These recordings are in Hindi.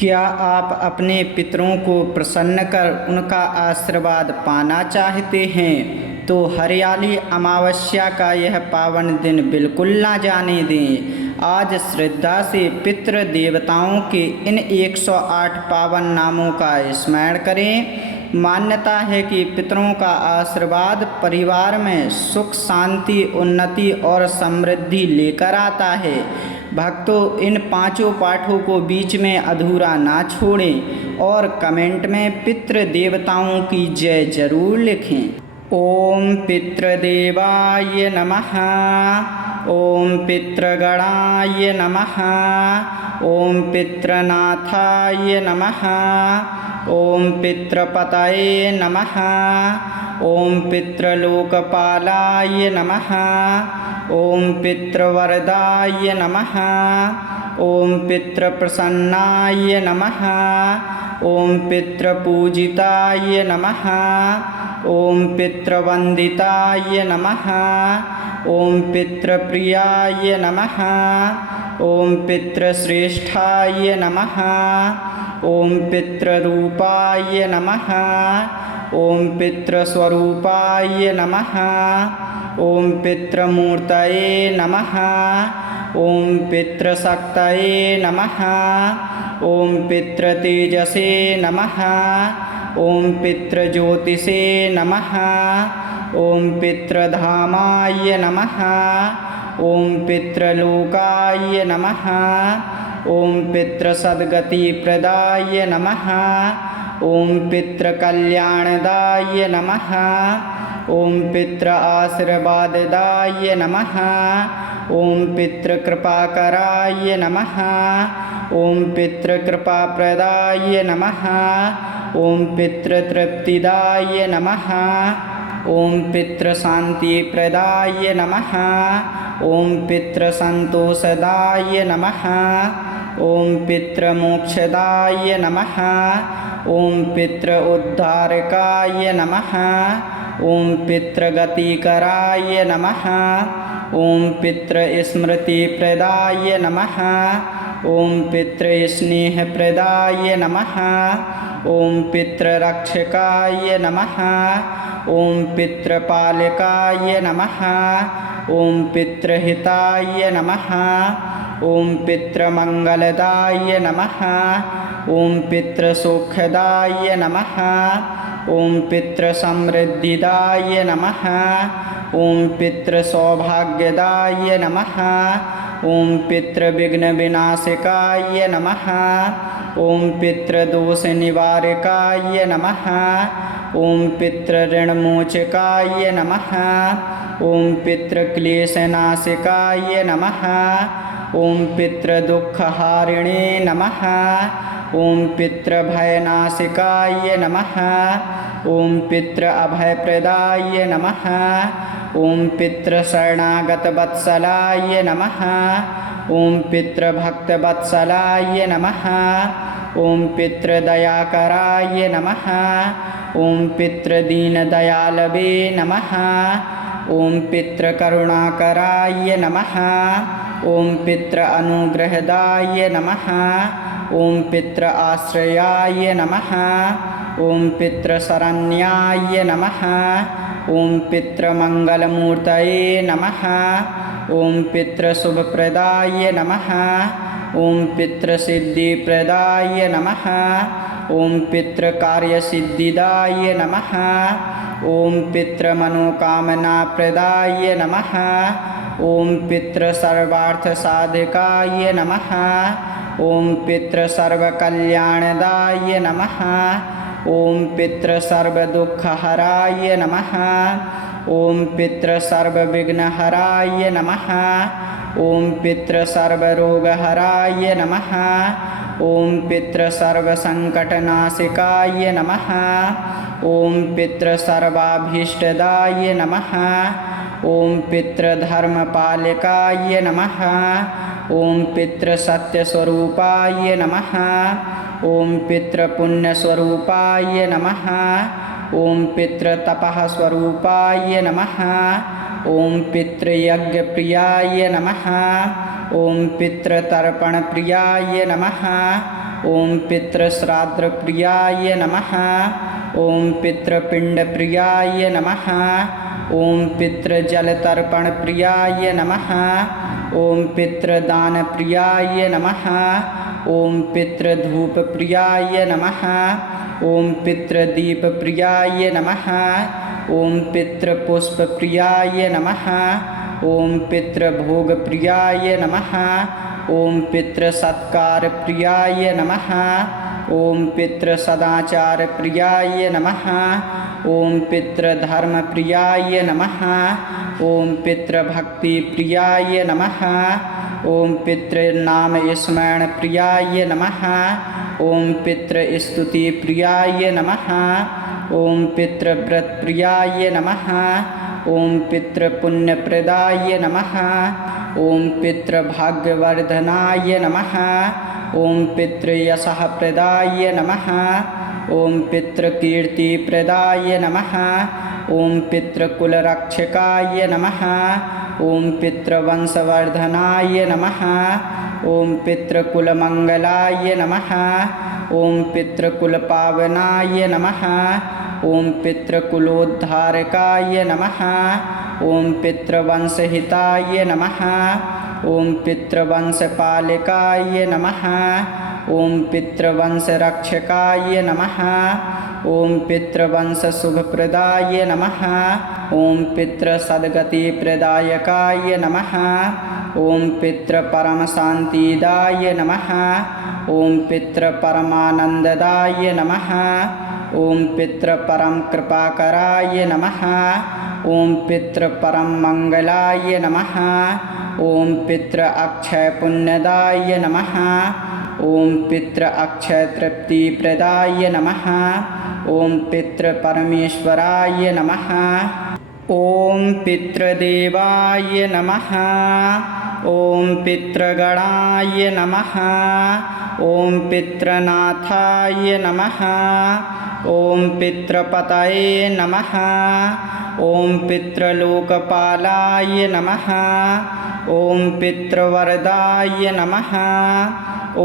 क्या आप अपने पितरों को प्रसन्न कर उनका आशीर्वाद पाना चाहते हैं तो हरियाली अमावस्या का यह पावन दिन बिल्कुल ना जाने दें। आज श्रद्धा से पितृ देवताओं के इन 108 पावन नामों का स्मरण करें। मान्यता है कि पितरों का आशीर्वाद परिवार में सुख, शांति, उन्नति और समृद्धि लेकर आता है। भक्तों, इन पांचों पाठों को बीच में अधूरा ना छोड़ें और कमेंट में पितृ देवताओं की जय जरूर लिखें। ओम पितृदेवाय नमः। ओम पितृगणाय नमः। ओम पितृनाथाय नमः। ओम पितृपतये नमः। ओम पितृलोकपालाय नमः। ओम पितृवरदाय नमः। ओम पितृप्रसन्नाय नमः। ओम पितृपूजिताय नमः। ओम पितृवंदिताय नमः। ओम पितृप्रियाय नमः। ओम पितृश्रेष्ठाय नमः। ओम पितृरूपाय नमः। ओम पितृस्वरूपाय नमः। ओम पितृमूर्तये नमः। ओम पितृशक्तये नमः। ओम पितृतेजसे नमः। ओम पितृज्योतिषे नमः। ओम पितृधामाय नमः। ओम पितृलोकाय नमः। ओम पितृसद्गतिप्रदाय नमः। ओम पितृकल्याणदाय नमः। ओम पितृ आशीर्वाददाय नमः। ओम पितृकृपाकराय नमः। ओम पितृकृपाप्रदाय नमः। ओम पितृतृप्तिदाय नमः। ओम पितृशान्तिप्रदाय नमः। ओम पितृसन्तोषदाय नमः। ओम पितृमोक्षदाय नमः। ओम पितृ उद्धारकाय नमः। ओम पितृगतिकराय नमः। ओम पितृस्मृतिप्रदाय नमः। ओम पितृस्नेहप्रदाय नमः। ओम पितृरक्षकाय नमः। ओम पितृपालकाय नमः। ओम पितृहिताय नमः। ओम पितृमंगलदाय नमः। ओम पितृसुखदाय नमः। ओम पितृसमृद्धिदाय नमः। ओम पितृसौभाग्यदाय नमः। ओम पितृविघ्नविनाशकाय नमः। ओम पितृदोषनिवारकाय नमः। ओम पितृऋणमोचकाय नमः। ओम पितृक्लेशनाशकाय नमः। ओम पितृदुःखहारिणे नमः। ओम पितृभयनाशकाय नमः। ओम पितृअभयप्रदाय नमः। ओम पितृशरणागतवत्सलाय नमः। ओम पितृभक्तवत्सलाय नमः। ओम पितृदयाकराय नमः। ओम पितृदीनदयालवे नमः। ओम पितृकरुणाकराय नमः। ओम पितृअनुग्रहदाय नमः। ओम पितृआश्रयाय नमः। ओम पितृशरण्याय नमः। ओम पितृमंगलमूर्तये नमः। ओम पितृशुभप्रदाय नमः। ओम पितृसिद्धिप्रदाय नमः। ओम पितृकार्यसिद्धिदाय नमः। ओम पितृमनोकामनाप्रदाय नमः। ओम पितृसर्वार्थसाधकाय नमः। ओम पितृसर्वकल्याणदाय नमः। ओम पितृसर्वदुःखहराय नमः। ओम पितृसर्वविघ्नहराय नमः। ओम पितृसर्वरोगहराय नमः। ओम पितृसर्वसंकटनाशिकाय नमः। ओम पितृसर्वाभीष्टदाय नमः। ओम पितृधर्मपालकाय नमः। ओम पितृसत्यस्वरूपाय नमः। ओम पितृपुण्यस्वरूपाय नमः। ओम पितृतपःस्वरूपाय नमः। ओम पितृयज्ञप्रियाय नमः। ओम पितृतर्पणप्रियाय नमः। ॐ पितृश्राद्धप्रियाय नमः ॐ पितृपिण्डप्रियाय नमः ॐ पितृजलतर्पणप्रियाय नमः ॐ पितृदानप्रियाय नमः ॐ पितृधूपप्रियाय नमः ॐ पितृदीपप्रियाय नमः ॐ पितृपुष्पप्रियाय नमः ॐ पितृभोगप्रियाय नमः ॐ पितृसत्कारप्रियाय नमः ॐ पितृसदाचारप्रियाय नमः ॐ पितृधर्मप्रियाय नमः ॐ पितृभक्तिप्रियाय नमः ॐ पितृनामस्मरणप्रियाय नमः ॐ पितृस्तुतिप्रियाय नमः ॐ पितृव्रतप्रियाय नमः ॐ पितृपुण्यप्रदाय नमः ॐ पितृभाग्यवर्धनाय नमः ॐ पितृयशःप्रदाय नमः ॐ पितृकीर्तिप्रदाय नमः ॐ पितृकुलरक्षकाय नमः ॐ पितृवंशवर्धनाय नमः ॐ पितृकुलमङ्गलाय नमः ॐ पितृकुलपावनाय नमः ॐ पितृकुलोद्धारकाय नमः ॐ पितृवंशहिताय नमः ॐ पितृवंशपालकाय नमः ॐ पितृवंशरक्षकाय नमः ॐ पितृवंशशुभप्रदाय नमः ॐ पितृसद्गतिप्रदायकाय नमः ॐ पितृपरमशान्तिदाय नमः ॐ पितृपरमानन्ददाय नमः ॐ पितृपरमकृपाकराय नमः ॐ पितृपरममङ्गलाय नमः ॐ पितृअक्षयपुण्यदाय नमः ॐ पितृअक्षयतृप्तिप्रदाय नमः ॐ पितृपरमेश्वराय नमः ॐ पितृदेवाय नमः ॐ पितृगणाय नमः ॐ पितृनाथाय नमः ॐ पितृपतये नमः ॐ पितृलोकपालाय नमः ॐ पितृवरदाय नमः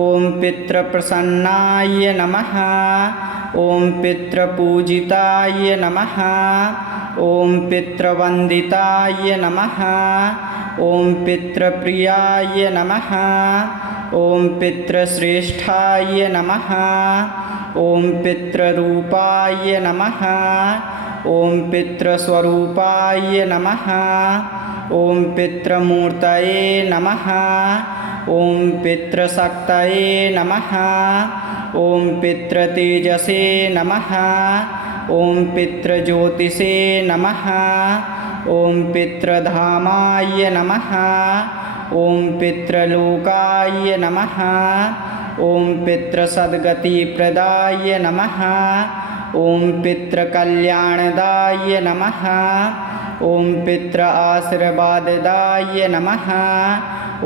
ॐ पितृप्रसन्नाय नमः ॐ पितृपूजिताय नमः ॐ पितृवन्दिताय नमः ॐ पितृप्रियाय नमः ॐ पितृश्रेष्ठाय नमः ॐ पितृरूपाय नमः ॐ पितृस्वरूपाय नमः ॐ पितृमूर्तये नमः ॐ पितृशक्तये नमः ॐ पितृतेजसे नमः ॐ पितृज्योतिषे नमः ॐ पितृधामाय नमः ॐ पितृलोकाय नमः ॐ पितृसद्गतिप्रदाय नमः ॐ पितृकल्याणदाय नमः ॐ पितृआशीर्वाददाय नमः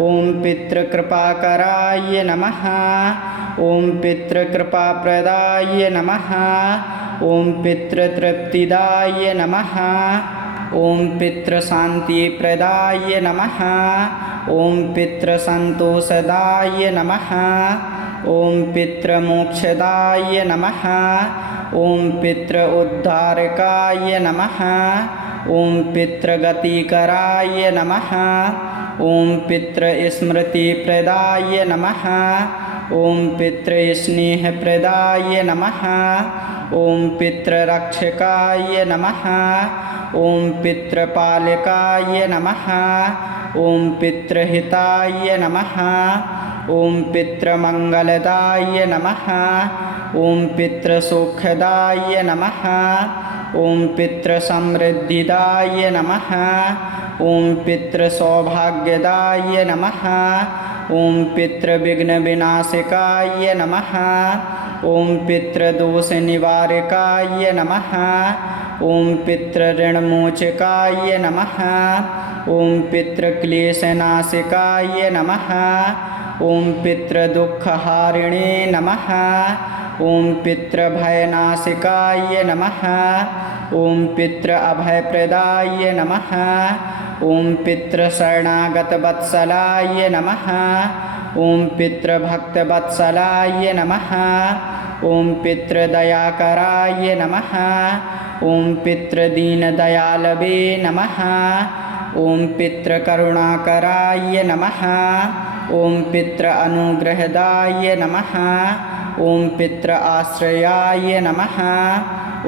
ॐ पितृकृपाकराय नमः ॐ पितृकृपाप्रदाय नमः ॐ पितृतृप्तिदाय नमः ॐ पितृशान्तिप्रदाय नमः ॐ पितृसन्तोषदाय नमः ॐ पितृमोक्षदाय नमः ॐ पितृउद्धारकाय नमः ॐ पितृगतिकराय नमः ॐ पितृस्मृतिप्रदाय नमः ॐ पितृस्नेहप्रदाय नमः ॐ पितृरक्षकाय नमः ॐ पितृपालकाय नमः ॐ पितृहिताय नमः ॐ पितृमङ्गलदाय नमः ॐ पितृसुखदाय नमः ॐ पितृसमृद्धिदाय नमः ॐ पितृसौभाग्यदाय नमः ॐ पितृविघ्नविनाशकाय नमः ॐ पितृदोषनिवारकाय नमः ॐ पितृऋणमोचकाय नमः ॐ पितृक्लेशनाशकाय नमः ॐ पितृदुःखहारिणे नमः ॐ पितृभयनाशकाय नमः ॐ पितृअभयप्रदाय नमः ॐ पितृशरणागतवत्सलाय नमः ॐ पितृभक्तवत्सलाय नमः ॐ पितृदयाकराय नमः ॐ पितृदीनदयालवे नमः ॐ पितृकरुणाकराय नमः ॐ पितृअनुग्रहदाय नमः ॐ पितृआश्रयाय नमः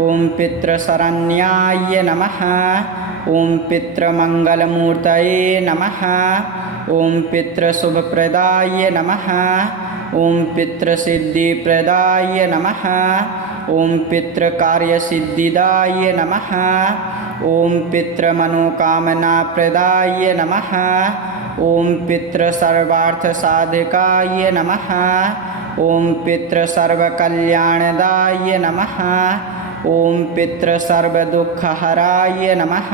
ॐ पितृशरण्याय नमः ॐ पितृमङ्गलमूर्तये नमः ॐ पितृशुभप्रदाय नमः ॐ पितृसिद्धिप्रदाय नमः ॐ पितृकार्यसिद्धिदाय नमः ॐ पितृमनोकामनाप्रदाय नमः ॐ पितृसर्वार्थसाधकाय नमः ॐ पितृसर्वकल्याणदाय नमः ॐ पितृसर्वदुःखहराय नमः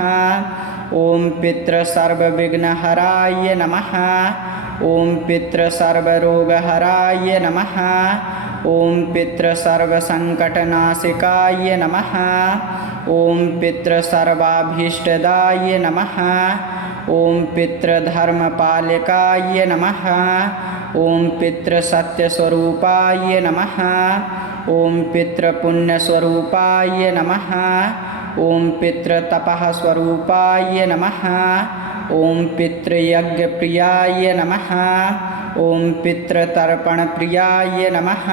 ॐ पितृसर्वविघ्नहराय नमः ॐ पितृसर्वरोगहराय नमः ॐ पितृसर्वसङ्कटनाशिकाय नमः ॐ पितृसर्वाभीष्टदाय नमः ॐ पितृधर्मपालकाय नमः ॐ पितृसत्यस्वरूपाय नमः ॐ पितृपुण्यस्वरूपाय नमः ॐ पितृतपःस्वरूपाय नमः ॐ पितृयज्ञप्रियाय नमः ॐ पितृतर्पणप्रियाय नमः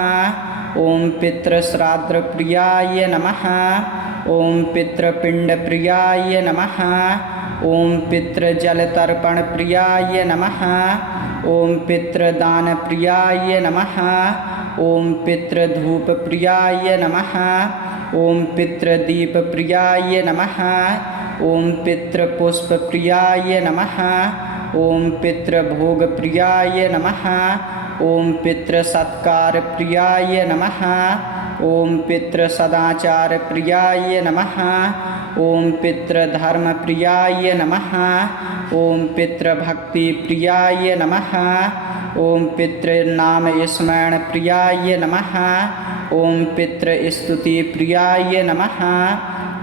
ॐ पितृश्राद्धप्रियाय नमः ॐ पितृपिण्डप्रियाय नमः ॐ पितृजलतर्पणप्रियाय नमः ॐ पितृदानप्रियाय नमः ॐ पितृधूपप्रियाय नमः ॐ पितृदीपप्रियाय नमः ॐ पितृपुष्पप्रियाय नमः ॐ पितृभोगप्रियाय नमः ॐ पितृसत्कारप्रियाय नमः ॐ पितृसदाचारप्रियाय नमः ॐ पितृधर्मप्रियाय नमः ॐ पितृभक्तिप्रियाय नमः ॐ पितृनामस्मरणप्रियाय नमः ॐ पितृस्तुतिप्रियाय नमः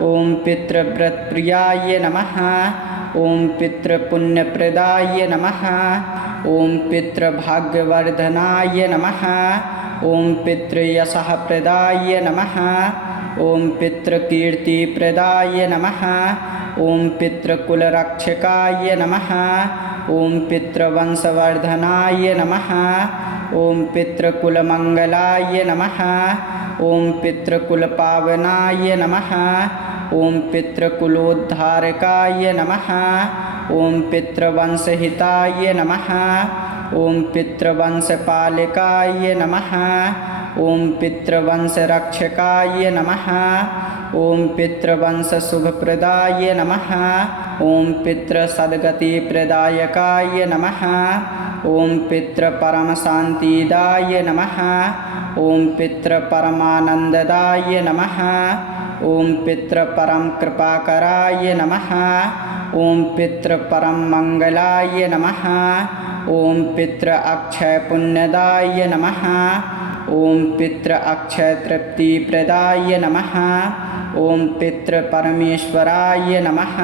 ॐ पितृव्रतप्रियाय नमः ॐ पितृपुण्यप्रदाय नमः ॐ पितृभाग्यवर्धनाय नमः ॐ पितृयशःप्रदाय नमः ॐ पितृकीर्तिप्रदाय नमः ॐ पितृकुलरक्षकाय नमः ॐ पितृवंशवर्धनाय नमः ॐ पितृकुलमङ्गलाय नमः ॐ पितृकुलपावनाय नमः ॐ पितृकुलोद्धारकाय नमः ॐ पितृवंशहिताय नमः ॐ पितृवंशपालकाय नमः ॐ पितृवंशरक्षकाय नमः ॐ पितृवंशशुभप्रदाय नमः ॐ पितृसद्गतिप्रदायकाय नमः ॐ पितृपरमशान्तिदाय नमः ॐ पितृपरमानन्ददाय नमः ॐ पितृपरमकृपाकराय नमः ॐ पितृपरममङ्गलाय नमः ॐ पितृअक्षयपुण्यदाय नमः ॐ पितृअक्षयतृप्तिप्रदाय नमः ॐ पितृपरमेश्वराय नमः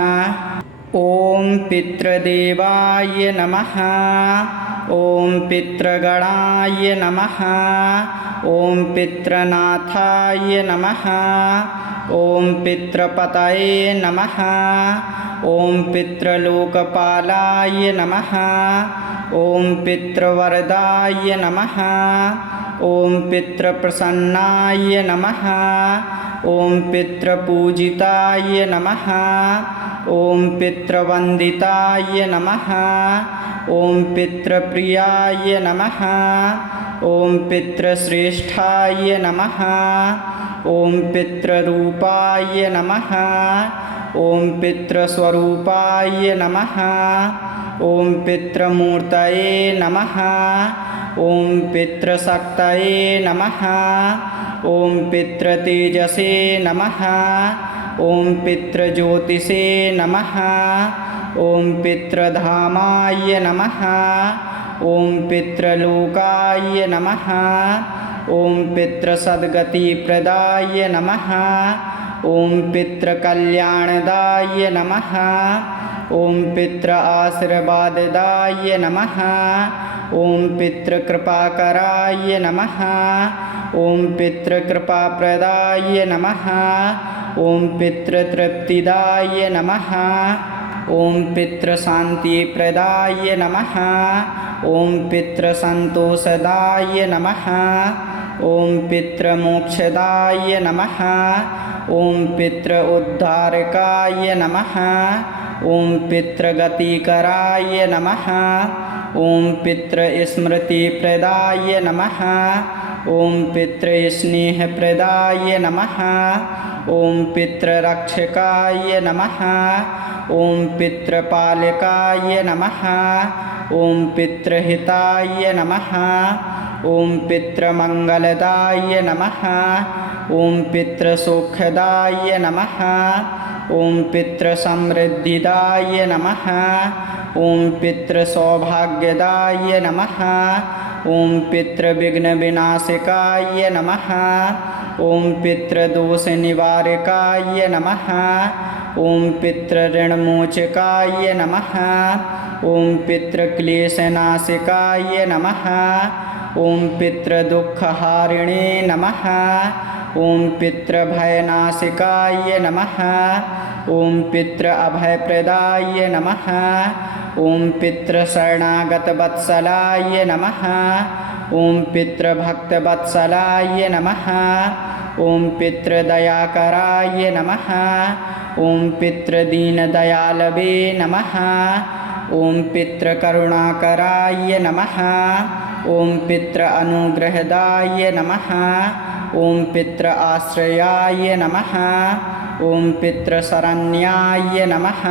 ॐ पितृदेवाय नमः ॐ पितृगणाय नमः ॐ पितृनाथाय नमः ॐ पितृपतये नमः ॐ पितृलोकपालाय नमः ॐ पितृवरदाय नमः ॐ पितृप्रसन्नाय नमः ॐ पितृपूजिताय नमः ॐ पितृवन्दिताय नमः ॐ पितृप्रियाय नमः ॐ पितृश्रेष्ठाय नमः ॐ पितृरूपाय नमः ॐ पितृस्वरूपाय नमः ॐ पितृमूर्तये नमः ॐ पितृशक्तये नमः ॐ पितृतेजसे नमः ॐ पितृज्योतिषे नमः ॐ पितृधामाय नमः ॐ पितृलोकाय नमः ॐ पितृसद्गतिप्रदाय नमः ॐ पितृकल्याणदाय नमः ॐ पितृआशीर्वाददाय नमः ॐ पितृकृपाकराय नमः ॐ पितृकृपाप्रदाय नमः ॐ पितृतृप्तिदाय नमः ॐ पितृशान्तिप्रदाय नमः ॐ पितृसन्तोषदाय नमः ॐ पितृमोक्षदाय नमः ॐ पितृ उद्धारकाय नमः ॐ पितृगतिकराय नमः ॐ पितृस्मृतिप्रदाय नमः ॐ पितृस्नेहप्रदाय नमः ॐ पितृरक्षकाय नमः ॐ पितृपालकाय नमः ॐ पितृहिताय नमः ॐ पितृमङ्गलदाय नमः ॐ पितृसुखदाय नमः ॐ पितृसमृद्धिदाय नमः ॐ पितृसौभाग्यदाय नमः ॐ पितृविघ्नविनाशकाय नमः ॐ पितृदोषनिवारकाय नमः ॐ पितृऋणमोचकाय नमः ॐ पितृक्लेशनाशकाय नमः ॐ पितृदुःखहारिणे नमः ॐ पितृभयनाशकाय नमः ॐ पितृअभयप्रदाय नमः ॐ पितृशरणागतवत्सलाय नमः ॐ पितृभक्तवत्सलाय नमः ॐ पितृदयाकराय नमः ॐ पितृदीनदयालवे नमः ॐ पितृकरुणाकराय नमः ॐ पितृअनुग्रहदाय नमः ॐ पितृआश्रयाय नमः ॐ पितृशरण्याय नमः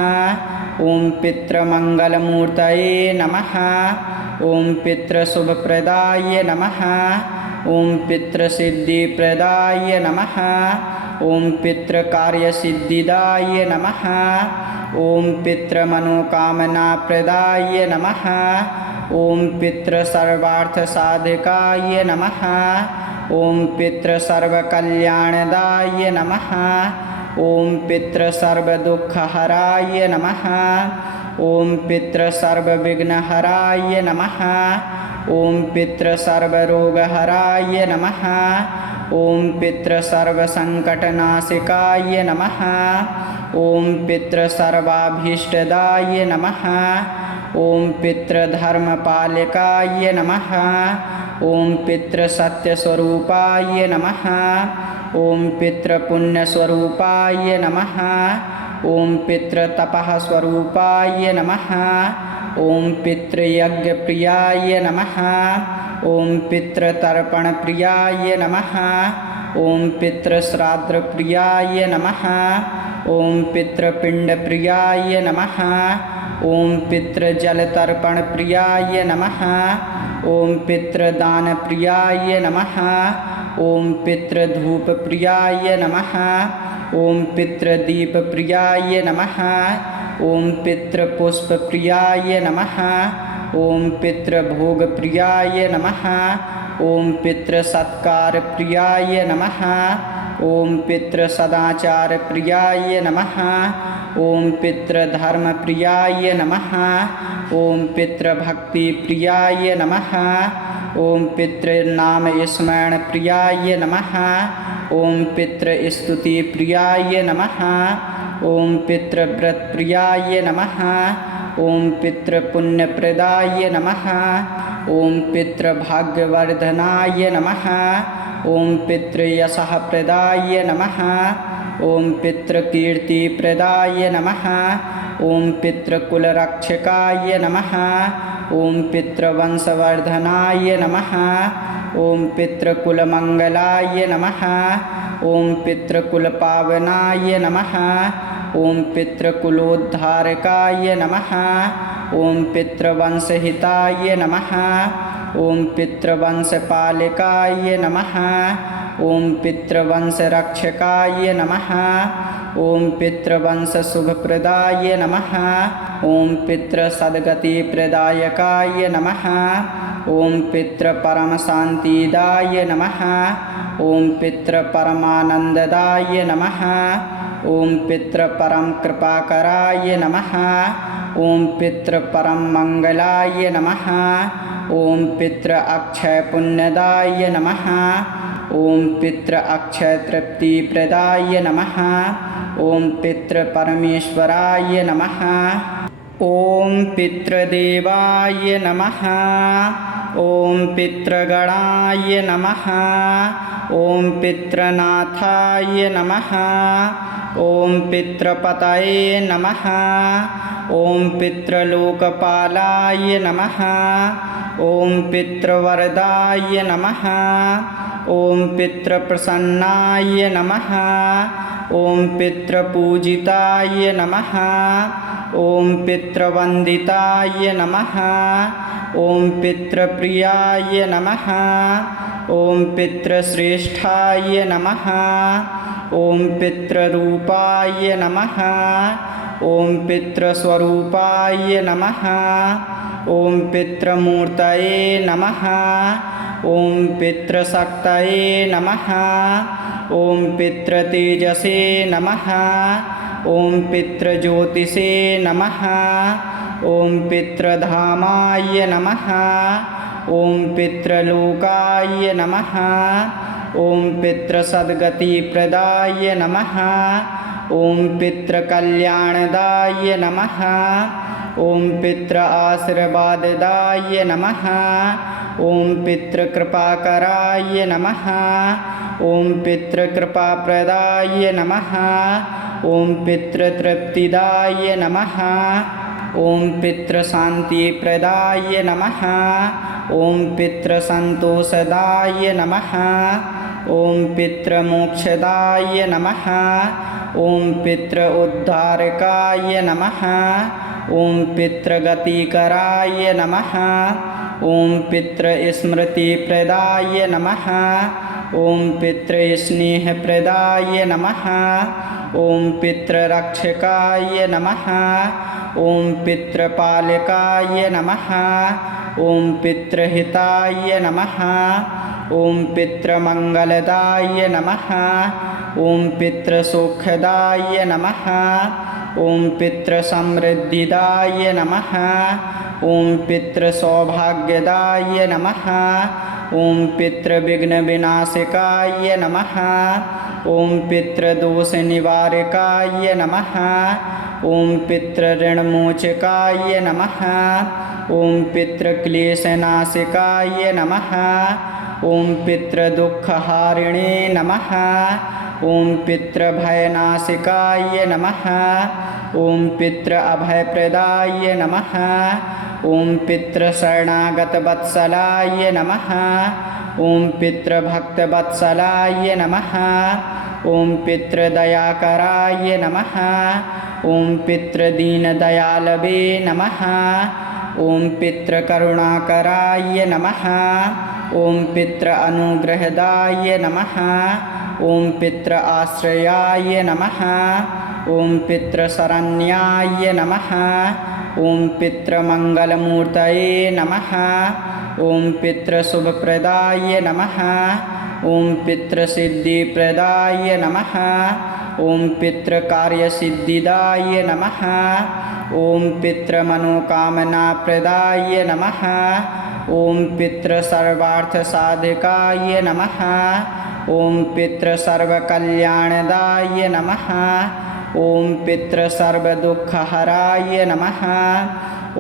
ॐ पितृमङ्गलमूर्तये नमः ॐ पितृशुभप्रदाय नमः ॐ पितृसिद्धिप्रदाय नमः ॐ पितृकार्यसिद्धिदाय नमः ॐ पितृमनोकामनाप्रदाय नमः ॐ पितृसर्वार्थसाधकाय नमः ॐ पितृसर्वकल्याणदाय नमः ॐ पितृसर्वदुःखहराय नमः ॐ पितृसर्वविघ्नहराय नमः ॐ पितृसर्वरोगहराय नमः ॐ पितृसर्वसङ्कटनाशकाय नमः ॐ पितृसर्वाभीष्टदाय नमः ॐ पितृधर्मपालकाय नमः ॐ पितृसत्यस्वरूपाय नमः ॐ पितृपुण्यस्वरूपाय नमः ॐ पितृतपःस्वरूपाय नमः ॐ पितृयज्ञप्रियाय नमः ॐ पितृतर्पणप्रियाय नमः ॐ पितृश्राद्धप्रियाय नमः ॐ पितृपिण्डप्रियाय नमः ॐ पितृजलतर्पणप्रियाय नमः ॐ पितृदानप्रियाय नमः ॐ पितृधूपप्रियाय नमः ॐ पितृदीपप्रियाय नमः ॐ पितृपुष्पप्रियाय नमः ॐ पितृभोगप्रियाय नमः ॐ पितृसत्कारप्रियाय नमः ॐ पितृसदाचारप्रियाय नमः ॐ पितृधर्मप्रियाय नमः ॐ पितृभक्तिप्रियाय नमः ॐ पितृनामस्मरणप्रियाय नमः ॐ पितृस्तुतिप्रियाय नमः ॐ पितृव्रतप्रियाय नमः ॐ पितृपुण्यप्रदाय नमः ॐ पितृभाग्यवर्धनाय नमः ॐ पितृयशःप्रदाय नमः ॐ पितृकीर्तिप्रदाय नमः ॐ पितृकुलरक्षकाय नमः ॐ पितृवंशवर्धनाय नमः ॐ पितृकुलमङ्गलाय नमः ॐ पितृकुलपावनाय नमः ॐ पितृकुलोद्धारकाय नमः ॐ पितृवंशहिताय नमः ॐ पितृवंशपालकाय नमः ॐ पितृवंशरक्षकाय नमः ॐ पितृवंशशुभप्रदाय नमः ॐ पितृसद्गतिप्रदायकाय नमः ॐ पितृपरमशान्तिदाय नमः ॐ पितृपरमानन्ददाय नमः ॐ पितृपरमकृपाकराय नमः ॐ पितृपरममङ्गलाय नमः ॐ पितृ अक्षय पुण्यदाय नमः ॐ पितृ अक्षय तृप्तिप्रदाय नमः ॐ पितृ परमेश्वराय नमः ॐ पितृदेवाय नमः ॐ पितृगणाय नमः ॐ पितृनाथाय नमः ॐ पितृपतये नमः ॐ पितृलोकपालाय नमः ॐ पितृवरदाय नमः ॐ पितृप्रसन्नाय नमः ॐ पितृपूजिताय नमः ॐ पितृवन्दिताय नमः ॐ पितृप्रियाय नमः ॐ पितृश्रेष्ठाय नमः ॐ पितृरूपाय नमः ॐ पितृस्वरूपाय नमः ॐ पितृमूर्तये नमः ॐ पितृशक्तये नमः ॐ पितृतेजसे नमः ॐ पितृज्योतिषे नमः ॐ पितृधामाय नमः ॐ पितृलोकाय नमः ॐ पितृसद्गतिप्रदाय नमः ॐ पितृकल्याणदाय नमः ॐ पितृ आशीर्वाददाय नमः ॐ पितृकृपाकराय नमः ॐ पितृकृपाप्रदाय नमः ॐ पितृतृप्तिदाय नमः ॐ पितृशान्तिप्रदाय नमः ॐ पितृसन्तोषदाय नमः ॐ पितृमोक्षदाय नमः ॐ पितृ उद्धारकाय नमः ॐ पितृगतिकराय नमः ॐ पितृस्मृतिप्रदाय नमः ॐ पितृस्नेहप्रदाय नमः ॐ पितृरक्षकाय नमः ॐ पितृपालकाय नमः ॐ पितृहिताय नमः ॐ पितृमङ्गलदाय नमः ॐ पितृसुखदाय नमः ॐ पितृसमृद्धिदाय नमः ॐ पितृसौभाग्यदाय नमः ॐ पितृविघ्नविनाशकाय नमः ॐ पितृदोषनिवारकाय नमः ॐ पितृऋणमोचकाय नमः ॐ पितृक्लेशनाशकाय नमः ॐ पितृदुःखहारिणे नमः ॐ पितृभयनाशकाय नमः ॐ पितृअभयप्रदाय नमः ॐ पितृशरणागतवत्सलाय नमः ॐ पितृभक्तवत्सलाय नमः ॐ पितृदयाकराय नमः ॐ पितृदीनदयालवे नमः ॐ पितृकरुणाकराय नमः ॐ पितृअनुग्रहदाय नमः ॐ पितृआश्रयाय नमः ॐ पितृशरण्याय नमः ॐ पितृमङ्गलमूर्तये नमः ॐ पितृशुभप्रदाय नमः ॐ पितृसिद्धिप्रदाय नमः ॐ पितृकार्यसिद्धिदाय नमः ॐ पितृमनोकामनाप्रदाय नमः ॐ पितृसर्वार्थसाधकाय नमः ॐ पितृसर्वकल्याणदाय नमः ॐ पितृसर्वदुःखहराय नमः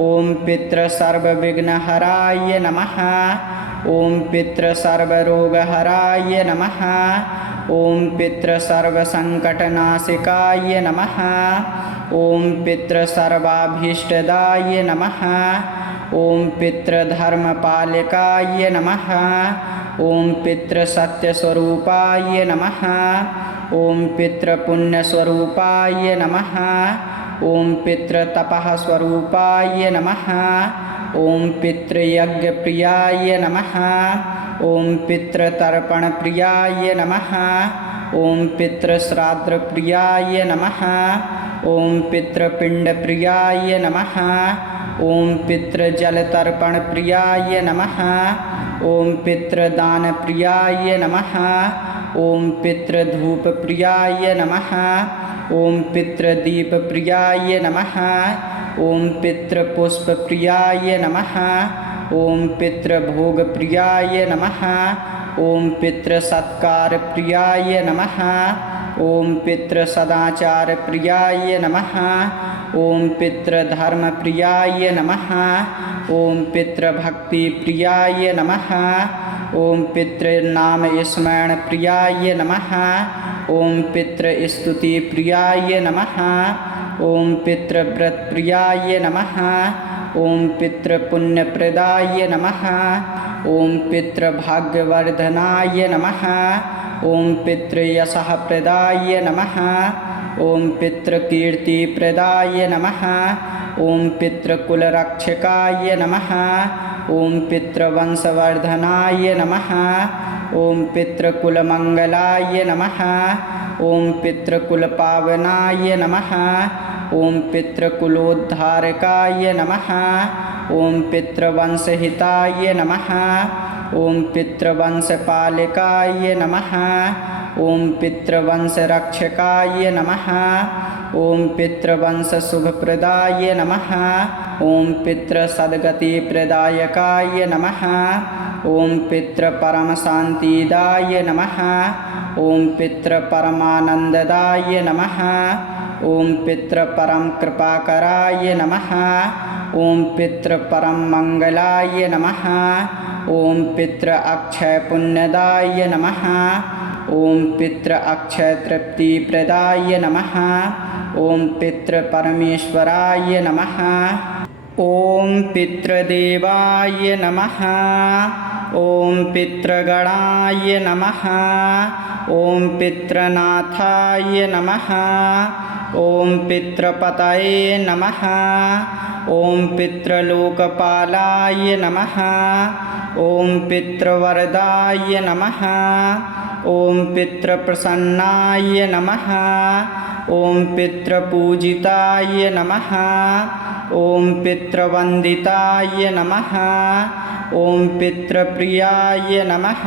ॐ पितृसर्वविघ्नहराय नमः ॐ पितृसर्वरोगहराय नमः ॐ पितृसर्वसङ्कटनाशिकाय नमः ॐ पितृसर्वाभीष्टदाय नमः ॐ पितृधर्मपालकाय नमः ॐ पितृसत्यस्वरूपाय नमः ॐ पितृपुण्यस्वरूपाय नमः ॐ पितृतपः स्वरूपाय नमः ॐ पितृयज्ञप्रियाय नमः ॐ पितृतर्पणप्रियाय नमः ॐ पितृश्राद्धप्रियाय नमः ॐ पितृपिण्डप्रियाय नमः ॐ पितृजलतर्पणप्रियाय नमः ॐ पितृदानप्रियाय नमः ॐ पितृधूपप्रियाय नमः ॐ पितृदीपप्रियाय नमः ॐ पितृपुष्पप्रियाय नमः ॐ पितृभोगप्रियाय नमः। ॐ पितृसत्कारप्रियाय नमः। ॐ पितृसदाचारप्रियाय नमः। ॐ पितृधर्मप्रियाय नमः। ॐ पितृभक्तिप्रियाय नमः। ॐ पितृनामस्मरणप्रियाय नमः। ॐ पितृस्तुतिप्रियाय नमः। ॐ पितृव्रतप्रियाय नमः। ॐ पितृपुण्यप्रदाय नमः। ॐ पितृभाग्यवर्धनाय नमः। ॐ पितृयशःप्रदाय नमः। ॐ पितृकीर्तिप्रदाय नमः। ॐ पितृकुलरक्षकाय नमः। ॐ पितृवंशवर्धनाय नमः। ॐ पितृकुलमङ्गलाय नमः। ॐ पितृकुलपावनाय नमः। ॐ पितृकुलोद्धारकाय नमः। ॐ पितृवंशहिताय नमः। ॐ पितृवंशपालकाय नमः। ॐ पितृवंशरक्षकाय नमः। ॐ पितृवंशशुभप्रदाय नमः। ॐ पितृसद्गतिप्रदायकाय नमः। ॐ पितृपरमशान्तिदाय नमः। ॐ पितृपरमानन्ददाय नमः। ॐ पितृपरमकृपाकराय नमः। ॐ पितृपरममङ्गलाय नमः। ॐ पितृअक्षयपुण्यदाय नमः। ॐ पितृअक्षयतृप्तिप्रदाय नमः। ॐ पितृपरमेश्वराय नमः। ॐ पितृदेवाय नमः। ॐ पितृगणाय नमः। ॐ पितृनाथाय नमः। ॐ पितृपतये नमः। ॐ पितृलोकपालाय नमः। ॐ पितृवरदाय नमः। ॐ पितृप्रसन्नाय नमः। ॐ पितृपूजिताय नमः। ॐ पितृवन्दिताय नमः। ॐ पितृप्रियाय नमः।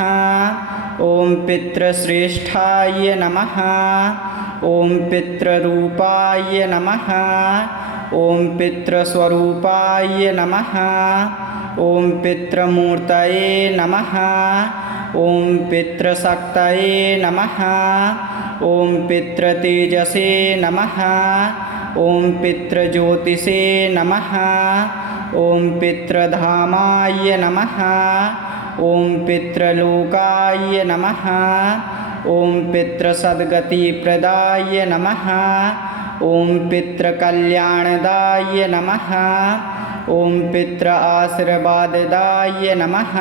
ॐ पितृश्रेष्ठाय नमः। ॐ पितृरूपाय नमः। ॐ पितृस्वरूपाय नमः। ॐ पितृमूर्तये नमः। ॐ पितृशक्तये नमः। ॐ पितृतेजसे नमः। ॐ पितृज्योतिषे नमः। ॐ पितृधामाय नमः। ॐ पितृलोकाय नमः। ॐ पितृसद्गतिप्रदाय नमः। ॐ पितृकल्याणदाय नमः। ॐ पितृआशीर्वाददाय नमः।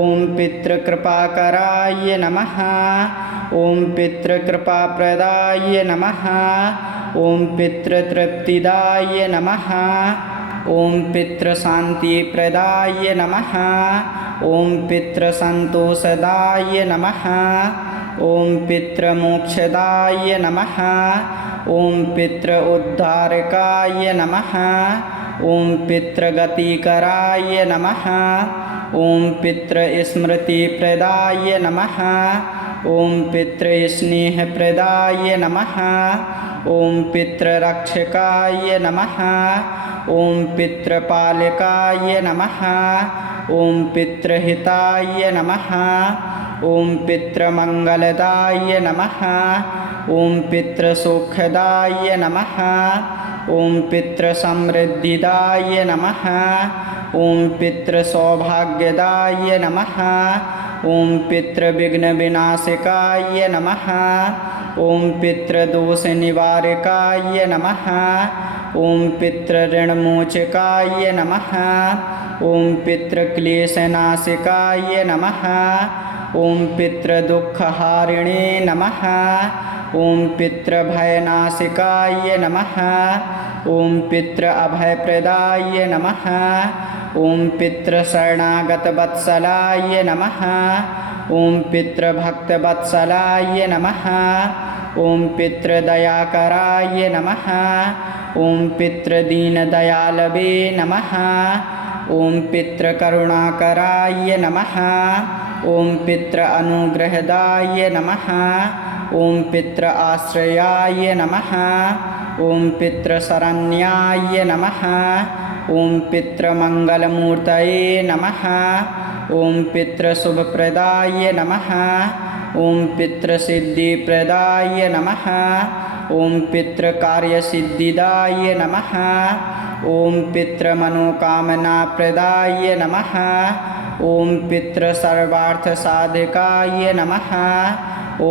ॐ पितृकृपाकराय नमः। ॐ पितृकृपाप्रदाय नमः। ॐ पितृतृप्तिदाय नमः। ॐ पितृशान्तिप्रदाय नमः। ॐ पितृसन्तोषदाय नमः। ॐ पितृमोक्षदाय नमः। ॐ पितृउद्धारकाय नमः। ॐ पितृगतिकराय नमः। ॐ पितृस्मृतिप्रदाय नमः। ॐ पितृस्नेहप्रदाय नमः। ॐ पितृरक्षकाय नमः। ॐ पितृपालकाय नमः। ॐ पितृहिताय नमः। ॐ पितृमङ्गलदाय नमः। ॐ पितृसुखदाय नमः। ॐ पितृसमृद्धिदाय नमः। ॐ पितृसौभाग्यदाय नमः। ॐ पितृविघ्नविनाशकाय नमः। ॐ पितृदोषनिवारकाय नमः। ॐ पितृऋणमोचकाय नमः। ॐ पितृक्लेशनाशकाय नमः। ॐ पितृदुःखहारिणे नमः। ॐ पितृभयनाशकाय नमः। ॐ पितृअभयप्रदाय नमः। ॐ पितृशरणागतवत्सलाय नमः। ॐ पितृभक्तवत्सलाय नमः। ॐ पितृदयाकराय नमः। ॐ पितृदीनदयालवे नमः। ॐ पितृकरुणाकराय नमः। ॐ पितृअनुग्रहदाय नमः। ॐ पितृआश्रयाय नमः। ॐ पितृशरण्याय नमः। ॐ पितृमङ्गलमूर्तये नमः ॐ पितृशुभप्रदाय नमः ॐ पितृसिद्धिप्रदाय नमः ॐ पितृकार्यसिद्धिदाय नमः ॐ पितृमनोकामनाप्रदाय नमः ॐ पितृसर्वार्थसाधकाय नमः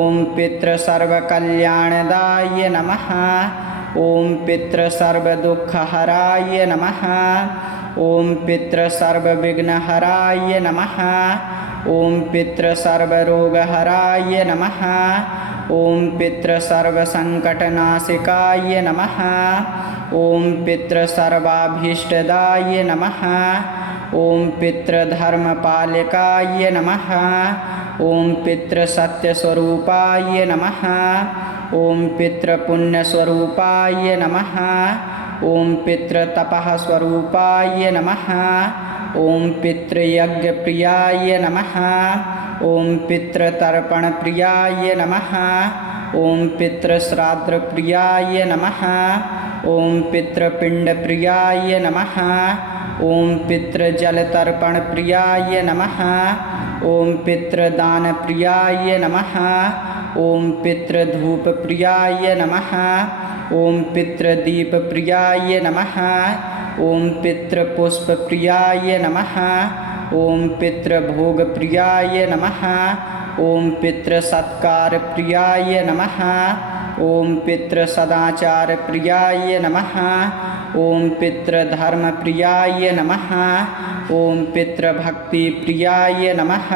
ॐ पितृसर्वकल्याणदाय नमः ॐ पितृसर्वदुःखहराय नमः ॐ पितृसर्वविघ्नहराय नमः ॐ पितृसर्वरोगहराय नमः ॐ पितृसर्वसङ्कटनाशिकाय नमः ॐ पितृसर्वाभीष्टदाय नमः ॐ पितृधर्मपालकाय नमः ॐ पितृसत्यस्वरूपाय नमः ॐ पितृपुण्यस्वरूपाय नमः ॐ पितृतपःस्वरूपाय नमः ॐ पितृयज्ञप्रियाय नमः ॐ पितृतर्पणप्रियाय नमः ॐ पितृश्राद्धप्रियाय नमः ॐ पितृपिण्डप्रियाय नमः ॐ पितृजलतर्पणप्रियाय नमः ॐ पितृदानप्रियाय नमः ॐ पितृधूपप्रियाय नमः ॐ पितृदीपप्रियाय नमः ॐ पितृपुष्पप्रियाय नमः ॐ पितृभोगप्रियाय नमः ॐ पितृसत्कारप्रियाय नमः ॐ पितृसदाचारप्रियाय नमः ॐ पितृधर्मप्रियाय नमः ॐ पितृभक्तिप्रियाय नमः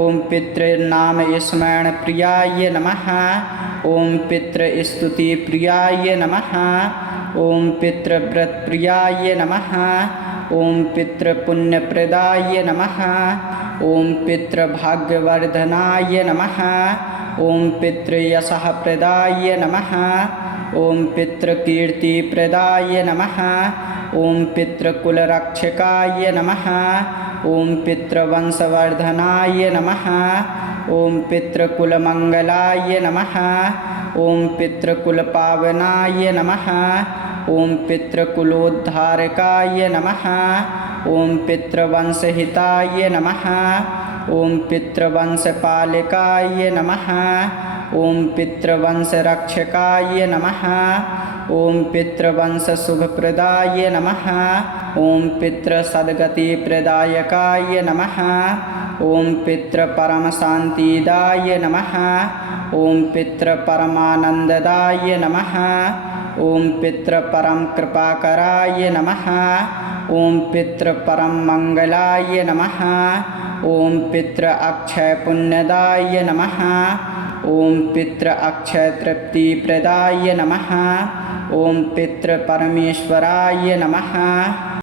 ॐ पितृनामस्मरणप्रियाय नमः ॐ पितृस्तुतिप्रियाय नमः ॐ पितृव्रतप्रियाय नमः ॐ पितृपुण्यप्रदाय नमः ॐ पितृभाग्यवर्धनाय नमः ॐ पितृयशःप्रदाय नमः ॐ पितृकीर्तिप्रदाय नमः ॐ पितृकुलरक्षकाय नमः ॐ पितृवंशवर्धनाय नमः ॐ पितृकुलमङ्गलाय नमः ॐ पितृकुलपावनाय नमः ॐ पितृकुलोद्धारकाय नमः ॐ पितृवंशहिताय नमः ॐ पितृवंशपालकाय नमः ॐ पितृवंशरक्षकाय नमः ॐ पितृवंशशुभप्रदाय नमः ॐ पितृसद्गतिप्रदायकाय नमः ॐ पितृपरमशान्तिदाय नमः ॐ पितृपरमानन्ददाय नमः ॐ पितृपरमकृपाकराय नमः ॐ पितृपरममङ्गलाय नमः ॐ पितृअक्षयपुण्यदाय नमः ॐ पितृअक्षयतृप्तिप्रदाय नमः ॐ पितृपरमेश्वराय नमः।